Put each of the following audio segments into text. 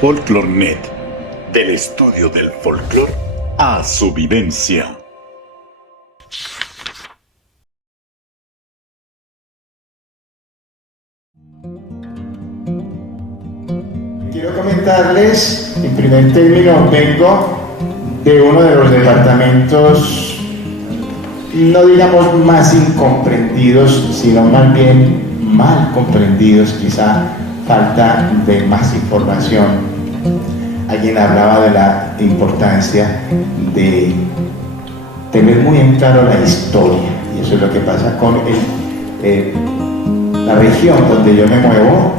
Folklornet, del estudio del folclore a su vivencia. Quiero comentarles, en primer término, vengo de uno de los departamentos, no digamos más incomprendidos, sino más bien mal comprendidos, quizá falta de más información. Alguien hablaba de la importancia de tener muy en claro la historia, y eso es lo que pasa con la región donde yo me muevo,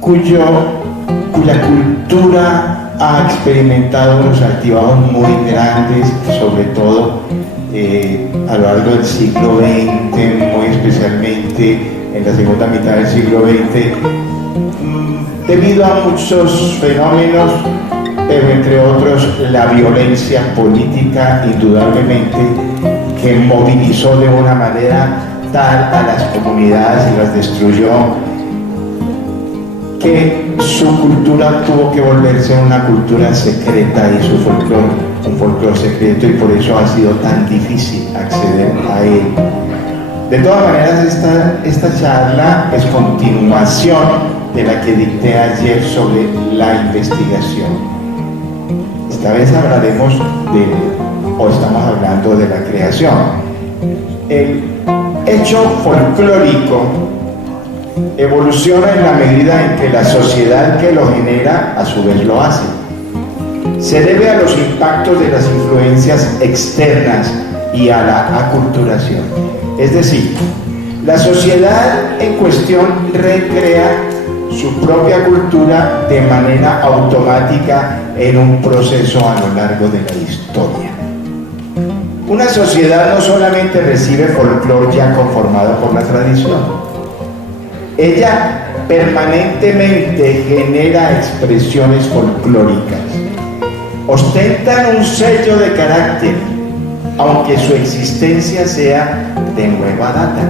cuya cultura ha experimentado unos altibajos muy grandes, sobre todo a lo largo del siglo XX, muy especialmente en la segunda mitad del siglo XX, debido a muchos fenómenos, pero entre otros la violencia política, indudablemente, que movilizó de una manera tal a las comunidades y las destruyó, que su cultura tuvo que volverse una cultura secreta y su folclore un folclore secreto, y por eso ha sido tan difícil acceder a él. De todas maneras, esta charla es continuación de la que dicté ayer sobre la investigación. Esta vez hablaremos estamos hablando de la creación. El hecho folclórico evoluciona en la medida en que la sociedad que lo genera a su vez lo hace. Se debe a los impactos de las influencias externas y a la aculturación. Es decir, la sociedad en cuestión recrea su propia cultura de manera automática en un proceso a lo largo de la historia. Una sociedad no solamente recibe folclore ya conformado por la tradición, ella permanentemente genera expresiones folclóricas. Ostentan un sello de carácter, aunque su existencia sea de nueva data.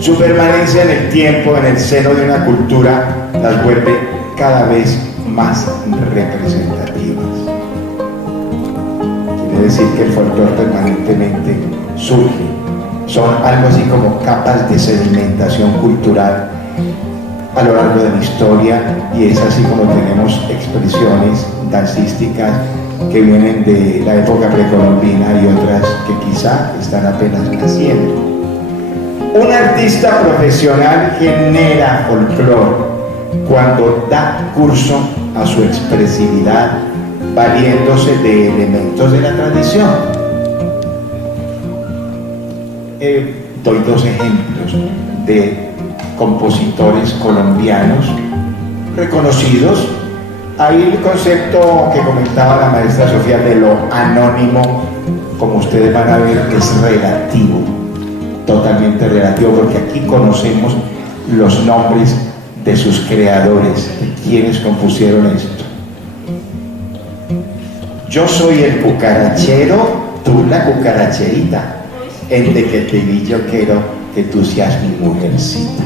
Su permanencia en el tiempo, en el seno de una cultura, las vuelve cada vez más representativas. Quiere decir que el folclore permanentemente surge. Son algo así como capas de sedimentación cultural a lo largo de la historia, y es así como tenemos expresiones dancísticas que vienen de la época precolombina y otras que quizá están apenas naciendo. Un artista profesional genera folclore cuando da curso a su expresividad valiéndose de elementos de la tradición. Doy dos ejemplos de compositores colombianos reconocidos. Hay el concepto que comentaba la maestra Sofía de lo anónimo, como ustedes van a ver, es relativo, totalmente relativo, porque aquí conocemos los nombres de sus creadores, de quienes compusieron esto. Yo soy el cucarachero, tú la cucaracherita, entre que te vi yo quiero que tú seas mi mujercita.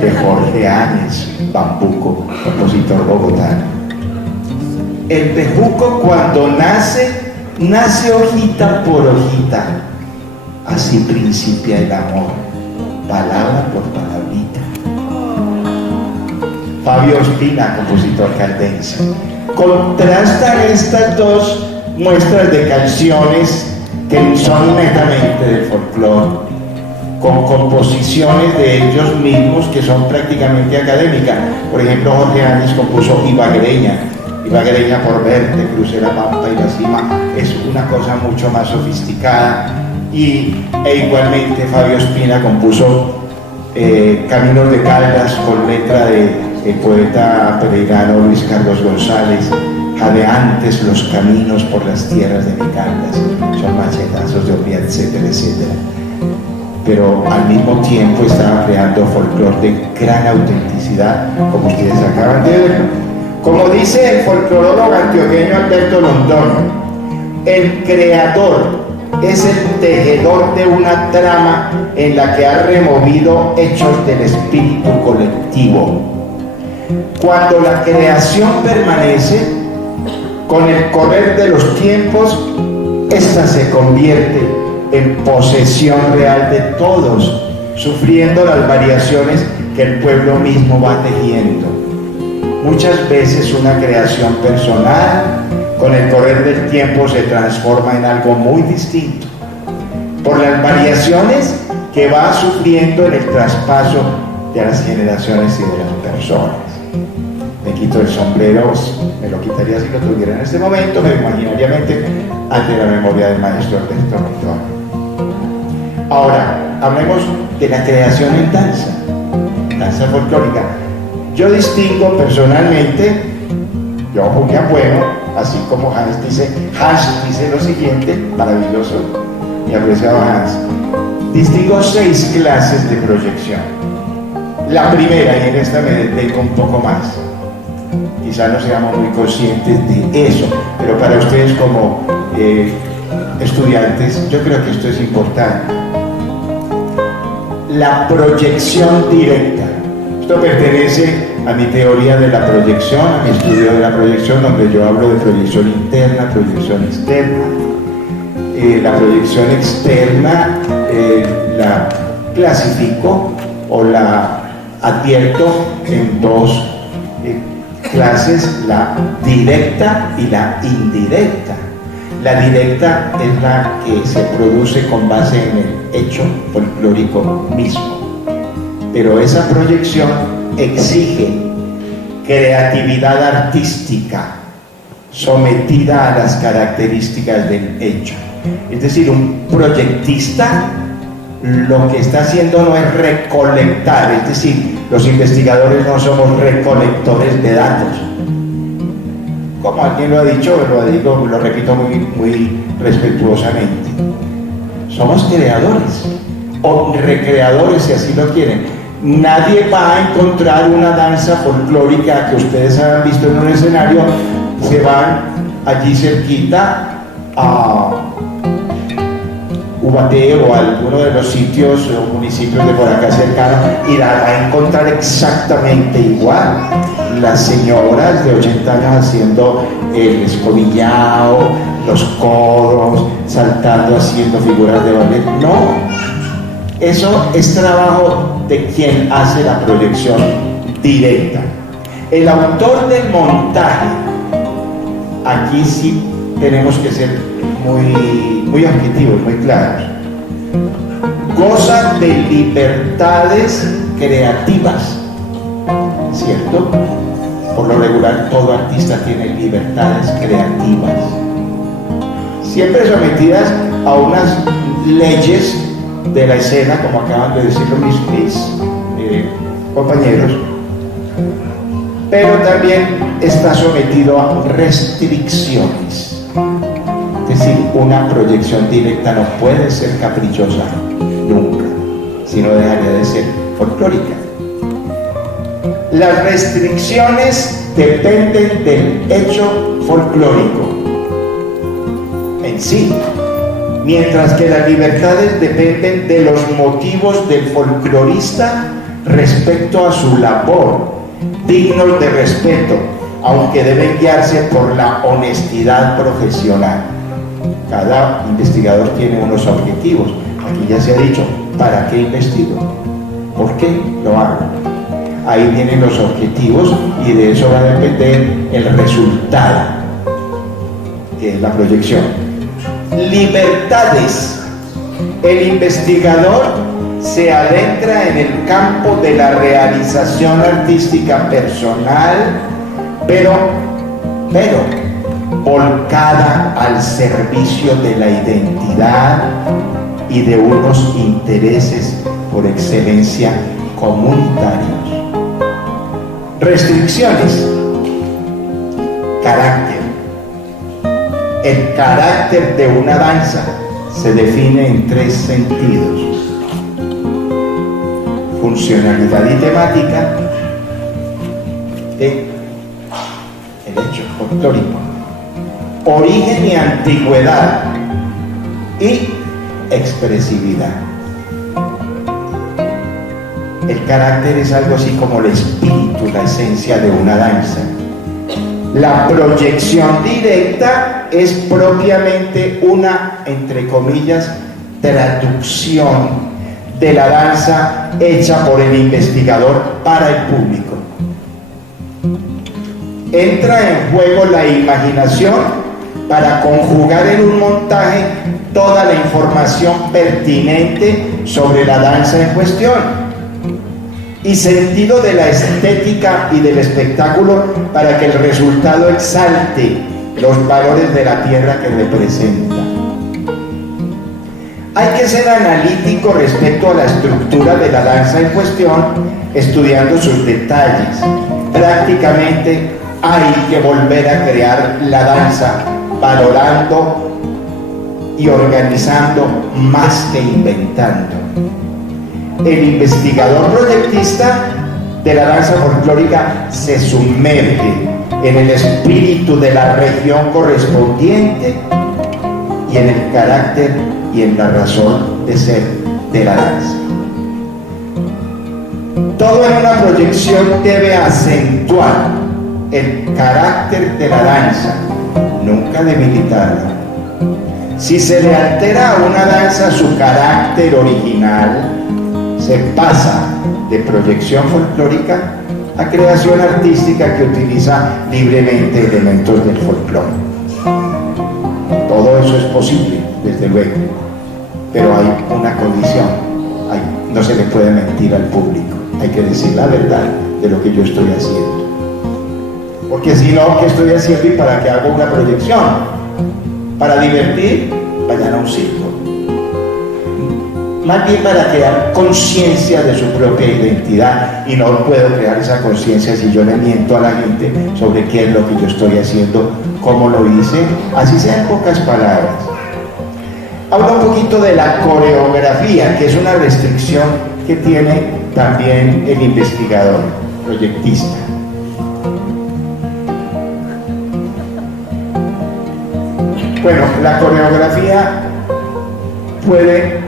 De Jorge Áñez, Bambuco, compositor bogotano. El bejuco cuando nace hojita por hojita, así principia el amor, palabra por palabrita. Fabio Ospina, compositor caldense. Contrastan estas dos muestras de canciones que son netamente del folclore, con composiciones de ellos mismos que son prácticamente académicas. Por ejemplo, Jorge Áñez compuso Ibagreña por verte, crucé la pampa y la cima, es una cosa mucho más sofisticada. E igualmente Fabio Ospina compuso Caminos de Caldas con letra del poeta peregrino Luis Carlos González, jadeantes los caminos por las tierras de mi Caldas, son machetazos de Oria, etcétera, etcétera. Pero al mismo tiempo estaba creando folclore de gran autenticidad, como ustedes acaban de ver. Como dice el folclorólogo antioqueño Alberto Londoño, el creador es el tejedor de una trama en la que ha removido hechos del espíritu colectivo. Cuando la creación permanece, con el correr de los tiempos, esta se convierte en posesión real de todos, sufriendo las variaciones que el pueblo mismo va tejiendo. Muchas veces una creación personal, con el correr del tiempo, se transforma en algo muy distinto, por las variaciones que va sufriendo en el traspaso de las generaciones y de las personas. Me quito el sombrero, me lo quitaría si lo tuviera en este momento, pero imaginariamente ante la memoria del maestro Alberto Rondón. Ahora, hablemos de la creación en danza folclórica. Yo distingo personalmente, yo Julián Bueno, así como Hans dice lo siguiente, maravilloso, mi apreciado Hans, distingo 6 clases de proyección. La primera, y en esta me detengo un poco más, quizás no seamos muy conscientes de eso, pero para ustedes como estudiantes, yo creo que esto es importante. La proyección directa. Esto pertenece a mi teoría de la proyección, a mi estudio de la proyección, donde yo hablo de proyección interna, proyección externa. La proyección externa la clasifico o la advierto en 2 clases, la directa y la indirecta. La directa es la que se produce con base en el hecho folclórico mismo. Pero esa proyección exige creatividad artística sometida a las características del hecho. Es decir, un proyectista lo que está haciendo no es recolectar, es decir, los investigadores no somos recolectores de datos. Como alguien lo ha dicho, lo repito muy respetuosamente. Somos creadores o recreadores, si así lo quieren. Nadie va a encontrar una danza folclórica que ustedes hayan visto en un escenario, se van allí cerquita a Ubaté o a alguno de los sitios o municipios de por acá cercanos y la va a encontrar exactamente igual. Las señoras de 80 años haciendo el escobillado, los codos, saltando, haciendo figuras de ballet. No, eso es trabajo de quien hace la proyección directa. El autor del montaje, aquí sí tenemos que ser muy objetivos, muy claros. Goza de libertades creativas, ¿cierto? Por lo regular, todo artista tiene libertades creativas, siempre sometidas a unas leyes de la escena, como acaban de decirlo mis compañeros, pero también está sometido a restricciones. Es decir, una proyección directa no puede ser caprichosa nunca, sino dejaría de ser folclórica. Las restricciones dependen del hecho folclórico en sí, mientras que las libertades dependen de los motivos del folclorista respecto a su labor, dignos de respeto, aunque deben guiarse por la honestidad profesional. Cada investigador tiene unos objetivos. Aquí ya se ha dicho, ¿para qué investigo? ¿Por qué lo hago? Ahí vienen los objetivos y de eso va a depender el resultado, que es la proyección. Libertades. El investigador se adentra en el campo de la realización artística personal, pero volcada al servicio de la identidad y de unos intereses por excelencia comunitarios. Restricciones. Carácter. El carácter de una danza se define en 3 sentidos: funcionalidad y temática, el hecho folclórico, origen y antigüedad, y expresividad. El carácter es algo así como el espíritu, la esencia de una danza. La proyección directa es propiamente una, entre comillas, traducción de la danza hecha por el investigador para el público. Entra en juego la imaginación para conjugar en un montaje toda la información pertinente sobre la danza en cuestión y sentido de la estética y del espectáculo para que el resultado exalte los valores de la tierra que representa. Hay que ser analítico respecto a la estructura de la danza en cuestión, estudiando sus detalles. Prácticamente hay que volver a crear la danza, valorando y organizando más que inventando. El investigador proyectista de la danza folclórica se sumerge en el espíritu de la región correspondiente y en el carácter y en la razón de ser de la danza. Todo en una proyección debe acentuar el carácter de la danza, nunca debilitarla. Si se le altera a una danza su carácter original, se pasa de proyección folclórica a creación artística que utiliza libremente elementos del folclore. Todo eso es posible, desde luego, pero hay una condición: no se le puede mentir al público, hay que decir la verdad de lo que yo estoy haciendo. Porque si no, ¿qué estoy haciendo y para qué hago una proyección? Para divertir, vayan a un circo. Más bien para crear conciencia de su propia identidad, y no puedo crear esa conciencia si yo le miento a la gente sobre qué es lo que yo estoy haciendo, cómo lo hice, así sea en pocas palabras. Habla un poquito de la coreografía, que es una restricción que tiene también el investigador proyectista. Bueno, la coreografía puede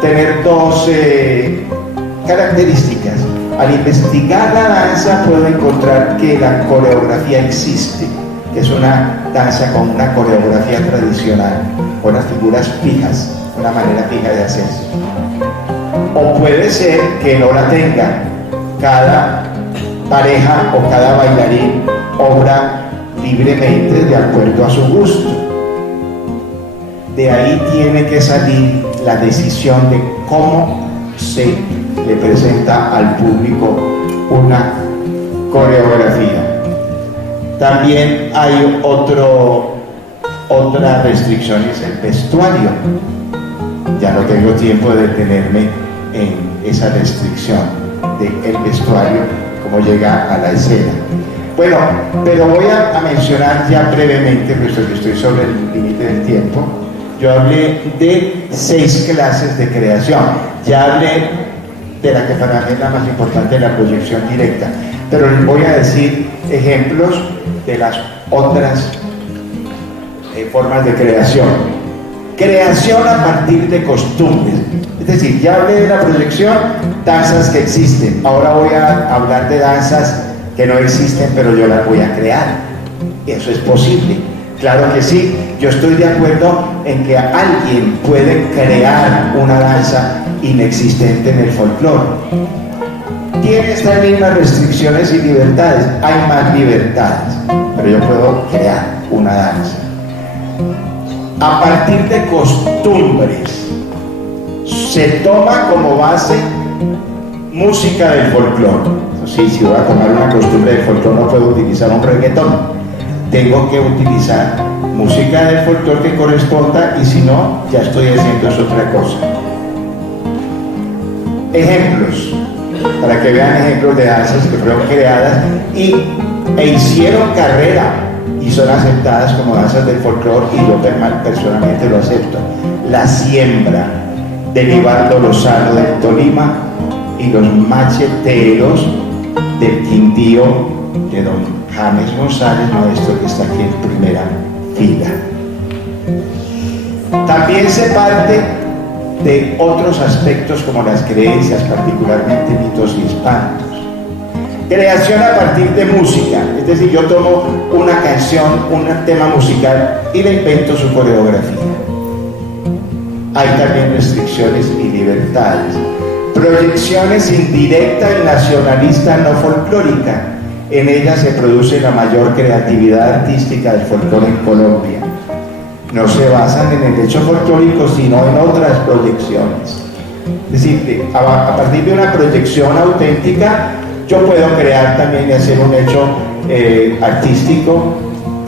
tener dos características. Al investigar la danza puedo encontrar que la coreografía existe, que es una danza con una coreografía tradicional, con las figuras fijas, una manera fija de hacerse. O puede ser que no la tenga. Cada pareja o cada bailarín obra libremente de acuerdo a su gusto. De ahí tiene que salir la decisión de cómo se le presenta al público una coreografía. También hay otra restricción, es el vestuario. Ya no tengo tiempo de detenerme en esa restricción del vestuario, cómo llega a la escena. Bueno, pero voy a mencionar ya brevemente, puesto que estoy sobre el límite del tiempo. Yo hablé de 6 clases de creación. Ya hablé de la que para mí es la más importante, la proyección directa. Pero les voy a decir ejemplos de las otras formas de creación. Creación a partir de costumbres. Es decir, ya hablé de la proyección, danzas que existen. Ahora voy a hablar de danzas que no existen, pero yo las voy a crear. Eso es posible. Claro que sí, yo estoy de acuerdo en que alguien puede crear una danza inexistente en el folclore. Tiene estas mismas restricciones y libertades, hay más libertades, pero yo puedo crear una danza. A partir de costumbres, se toma como base música del folclore. Sí, si voy a tomar una costumbre del folclore no puedo utilizar un reggaetón. Tengo que utilizar música del folclore que corresponda, y si no, ya estoy haciendo otra cosa. Ejemplos, para que vean ejemplos de danzas que fueron creadas e hicieron carrera y son aceptadas como danzas del folclore, y yo personalmente lo acepto. La siembra de Libardo Lozano del Tolima y los macheteros del Quindío de don James González, maestro que está aquí en primera fila. También se parte de otros aspectos como las creencias, particularmente mitos hispánicos. Creación a partir de música, es decir, yo tomo una canción, un tema musical y le invento su coreografía. Hay también restricciones y libertades. Proyecciones indirecta y nacionalista no folclórica. En ella se produce la mayor creatividad artística del folclore en Colombia. No se basan en el hecho folclórico, sino en otras proyecciones. Es decir, a partir de una proyección auténtica, yo puedo crear también y hacer un hecho artístico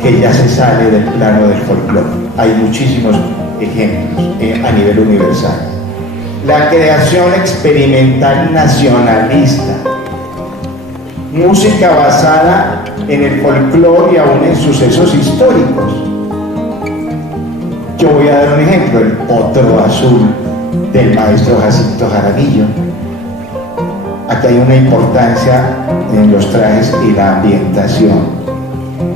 que ya se sale del plano del folclore. Hay muchísimos ejemplos a nivel universal. La creación experimental nacionalista. Música basada en el folclore y aún en sucesos históricos. Yo voy a dar un ejemplo, el Potro Azul del maestro Jacinto Jaramillo. Aquí hay una importancia en los trajes y la ambientación.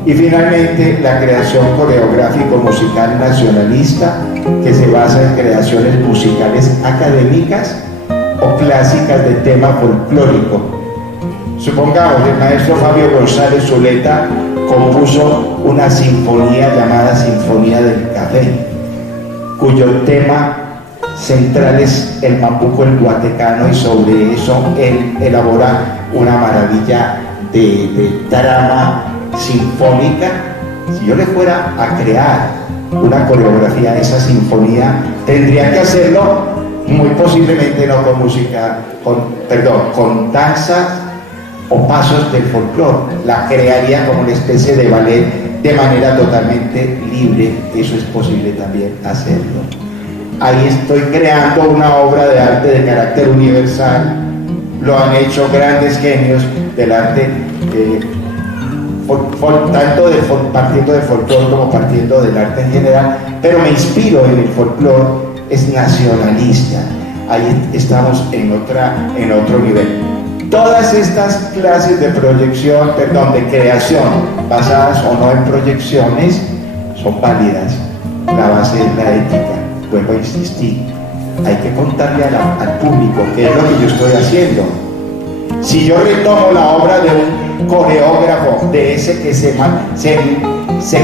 Y finalmente, la creación coreográfico-musical nacionalista, que se basa en creaciones musicales académicas o clásicas de tema folclórico. Supongamos, el maestro Fabio González Zuleta compuso una sinfonía llamada Sinfonía del Café, cuyo tema central es el mambuco, el guatecano, y sobre eso él elabora una maravilla de trama sinfónica. Si yo le fuera a crear una coreografía de esa sinfonía, tendría que hacerlo muy posiblemente no con música, con danza o pasos del folclore. La crearía como una especie de ballet de manera totalmente libre. Eso es posible también hacerlo. Ahí estoy creando una obra de arte de carácter universal. Lo han hecho grandes genios del arte, tanto partiendo del folclore como partiendo del arte en general, pero me inspiro en el folclore, es nacionalista. Ahí estamos en otro nivel. Todas estas clases de proyección, de creación, basadas o no en proyecciones, son válidas. La base es la ética. Vuelvo a insistir, hay que contarle al público qué es lo que yo estoy haciendo. Si yo retomo la obra de un coreógrafo, de ese que se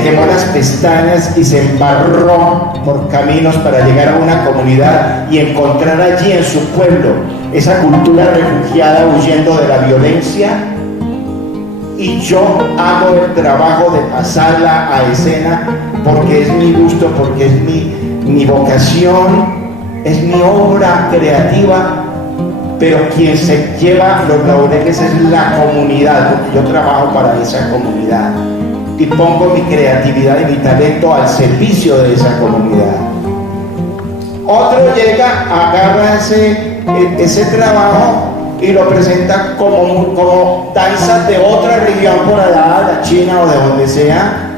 quemó las pestañas y se embarró por caminos para llegar a una comunidad y encontrar allí en su pueblo esa cultura refugiada huyendo de la violencia, y yo hago el trabajo de pasarla a escena porque es mi gusto, porque es mi vocación, es mi obra creativa, pero quien se lleva los laureles es la comunidad, porque yo trabajo para esa comunidad y pongo mi creatividad y mi talento al servicio de esa comunidad. Otro llega, agarra ese trabajo y lo presenta como danza de otra región por allá, la China o de donde sea,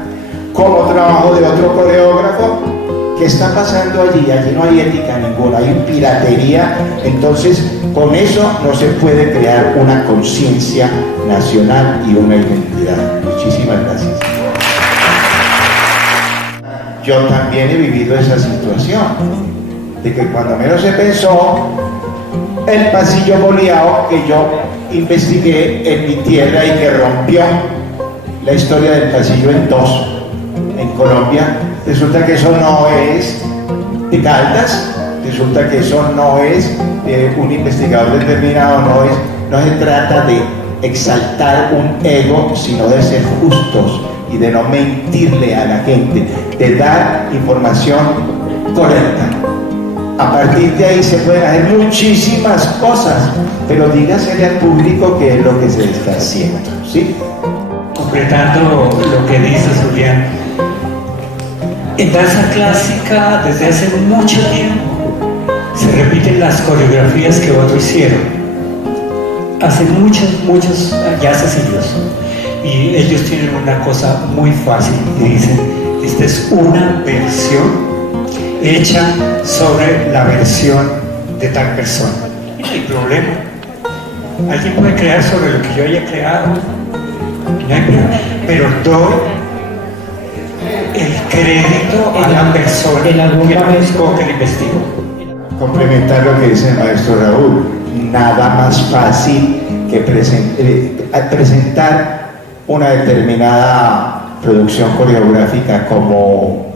como trabajo de otro coreógrafo. ¿Qué está pasando allí? Allí no hay ética ninguna, hay piratería. Entonces, con eso no se puede crear una conciencia nacional y una identidad. Muchísimas gracias. Yo también he vivido esa situación, de que cuando menos se pensó, el pasillo boleado que yo investigué en mi tierra y que rompió la historia del pasillo en dos en Colombia, resulta que eso no es de Caldas, resulta que eso no es un investigador determinado, no se trata de exaltar un ego, sino de ser justos y de no mentirle a la gente, de dar información correcta. A partir de ahí se pueden hacer muchísimas cosas, pero dígasele al público qué es lo que se está haciendo, ¿sí? Completando lo que dice Julián, en danza clásica desde hace mucho tiempo se repiten las coreografías que otros hicieron hace muchos ya hace siglos, y ellos tienen una cosa muy fácil y dicen: esta es una versión hecha sobre la versión de tal persona. Y no hay problema, alguien puede crear sobre lo que yo haya creado, no hay problema, pero doy el crédito a la persona que lo buscó, que lo investigó. complementar lo que dice el maestro Raúl. Nada más fácil que presentar una determinada producción coreográfica como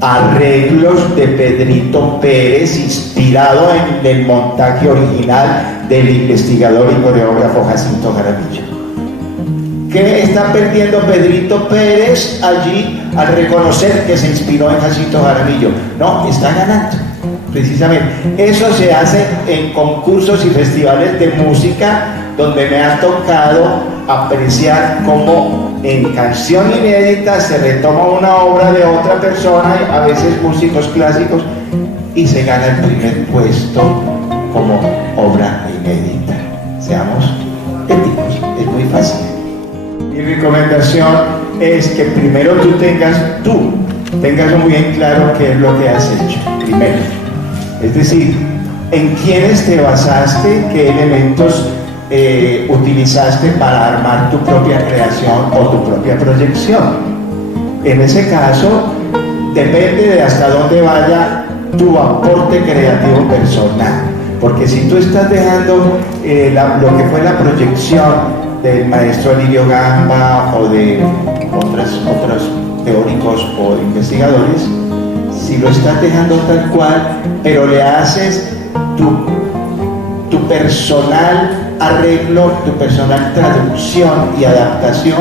arreglos de Pedrito Pérez, inspirado en el montaje original del investigador y coreógrafo Jacinto Jaramillo. ¿Qué está perdiendo Pedrito Pérez allí al reconocer que se inspiró en Jacinto Jaramillo? No, está ganando. Precisamente, eso se hace en concursos y festivales de música donde me ha tocado apreciar cómo en canción inédita se retoma una obra de otra persona, a veces músicos clásicos, y se gana el primer puesto como obra inédita. Seamos éticos, es muy fácil. Mi recomendación es que primero tú tengas muy en claro qué es lo que has hecho, primero. Es decir, en quiénes te basaste, qué elementos utilizaste para armar tu propia creación o tu propia proyección. En ese caso, depende de hasta dónde vaya tu aporte creativo personal. Porque si tú estás dejando lo que fue la proyección del maestro Alirio Gamba o de otros teóricos o investigadores, si lo estás dejando tal cual, pero le haces tu personal arreglo, tu personal traducción y adaptación,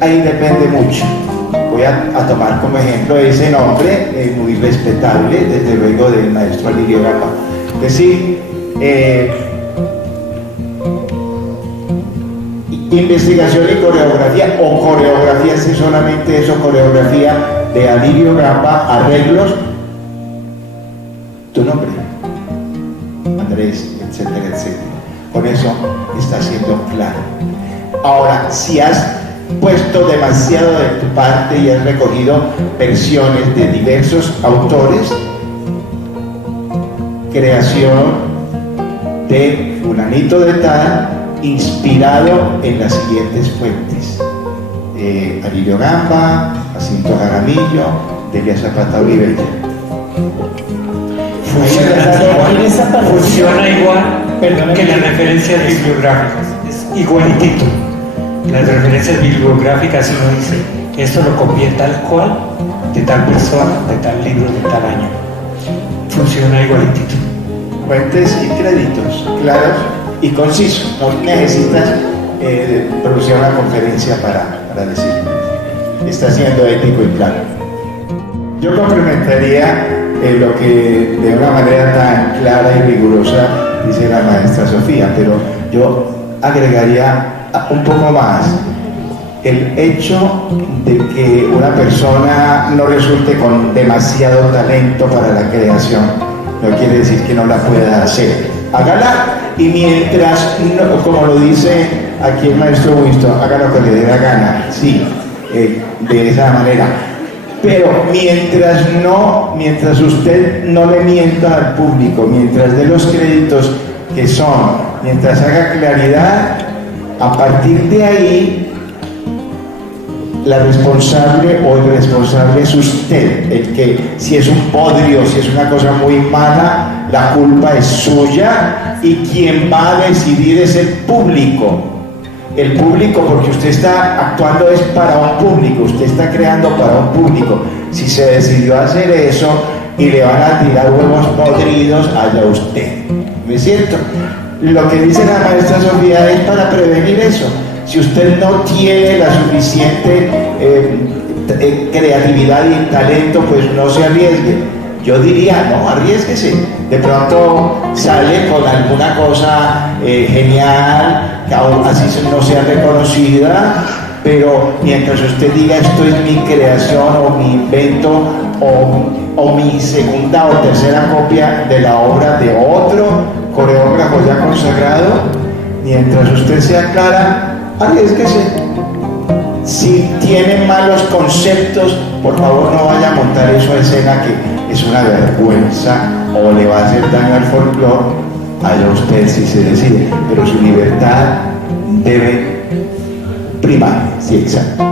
ahí depende mucho. Voy a tomar como ejemplo ese nombre muy respetable, desde luego, del maestro Alirio Gamba. Es decir, investigación y coreografía, o coreografía, si solamente eso, coreografía de Alirio Gamba, arreglos, tu nombre, Andrés, etcétera, etcétera. Con eso está siendo claro. Ahora, si has puesto demasiado de tu parte y has recogido versiones de diversos autores, creación de fulanito de tal, inspirado en las siguientes fuentes: Alirio Gamba, Jacinto Jaramillo, Delia Zapata Olivella. Funciona igual que las referencias bibliográficas, es igualitito. Las referencias bibliográficas, uno dice, esto lo copié tal cual, de tal persona, de tal libro, de tal año. Funciona igualitito. Fuentes y créditos claros y concisos. No necesitas producir una conferencia para decirlo. Está siendo ético y claro. Yo complementaría lo que de una manera tan clara y rigurosa dice la maestra Sofía, pero yo agregaría un poco más. El hecho de que una persona no resulte con demasiado talento para la creación no quiere decir que no la pueda hacer. Hágala, y mientras, como lo dice aquí el maestro Winston, haga lo que le dé la gana, sí, de esa manera. Pero mientras usted no le mienta al público, mientras dé los créditos que son, mientras haga claridad, a partir de ahí, la responsable o el responsable es usted, el que, si es un podrio, si es una cosa muy mala, la culpa es suya, y quien va a decidir es el público. El público, porque usted está actuando es para un público, usted está creando para un público. Si se decidió hacer eso y le van a tirar huevos podridos, allá usted. ¿No es cierto? Lo que dice la maestra Sofía es para prevenir eso. Si usted no tiene la suficiente creatividad y talento, pues no se arriesgue. Yo diría, no, arriésguese. De pronto sale con alguna cosa genial, que aún así no sea reconocida, pero mientras usted diga esto es mi creación o mi invento o mi segunda o tercera copia de la obra de otro coreógrafo ya consagrado, mientras usted sea clara, arriésguese. Si tiene malos conceptos, por favor no vaya a montar eso a escena, que es una vergüenza o le va a hacer daño al folclore. Allá usted si se decide, pero su libertad debe primar. Sí, exacto.